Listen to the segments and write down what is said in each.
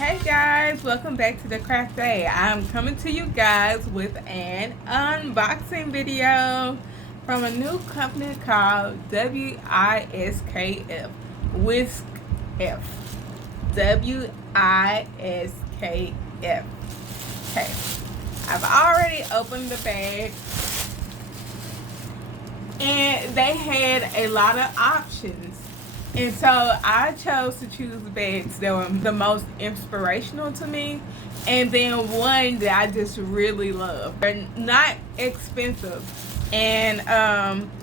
Hey guys, welcome back to the craft day. I'm coming to you guys with an unboxing video from a new company called WISKF. WISKF. WISKF. Okay, I've already opened the bag and they had a lot of options. And so I chose to choose bags that were the most inspirational to me, and then one that I just really love. They're not expensive, and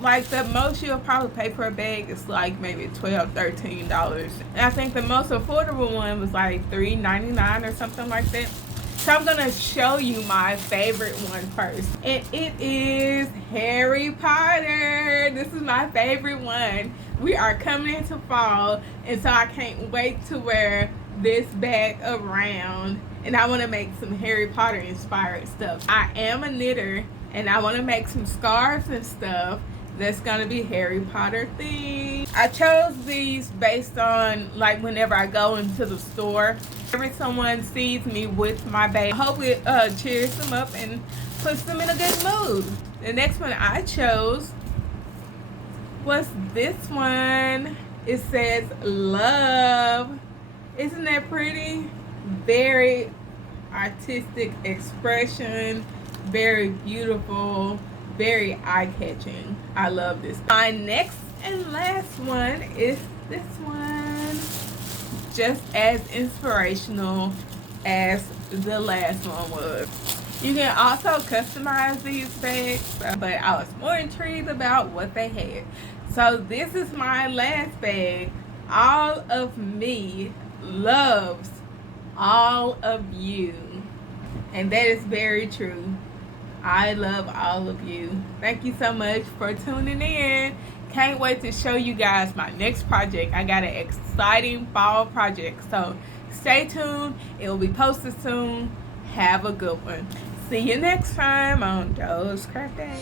like the most you'll probably pay for a bag is like maybe $12-13. And I think the most affordable one was like $3.99 or something like that. So I'm gonna show you my favorite one first, and it is Harry Potter. This is my favorite one. We are coming into fall, and so I can't wait to wear this bag around, and I want to make some Harry Potter inspired stuff. I am a knitter, and I want to make some scarves and stuff that's gonna be Harry Potter themed. I chose these based on like whenever I go into the store, whenever someone sees me with my bag, I hope it cheers them up and puts them in a good mood. The next one I chose was this one. It says love. Isn't that pretty? Very artistic expression, very beautiful, very eye-catching. I love this. My next and last one is this one. Just as inspirational as the last one was. You can also customize these bags, but I was more intrigued about what they had. So this is my last bag. All of me loves all of you. And that is very true. I love all of you. Thank you so much for tuning in. Can't wait to show you guys my next project. I got an exciting fall project, so stay tuned. It will be posted soon. Have a good one. See you next time on Tote's Craft Day.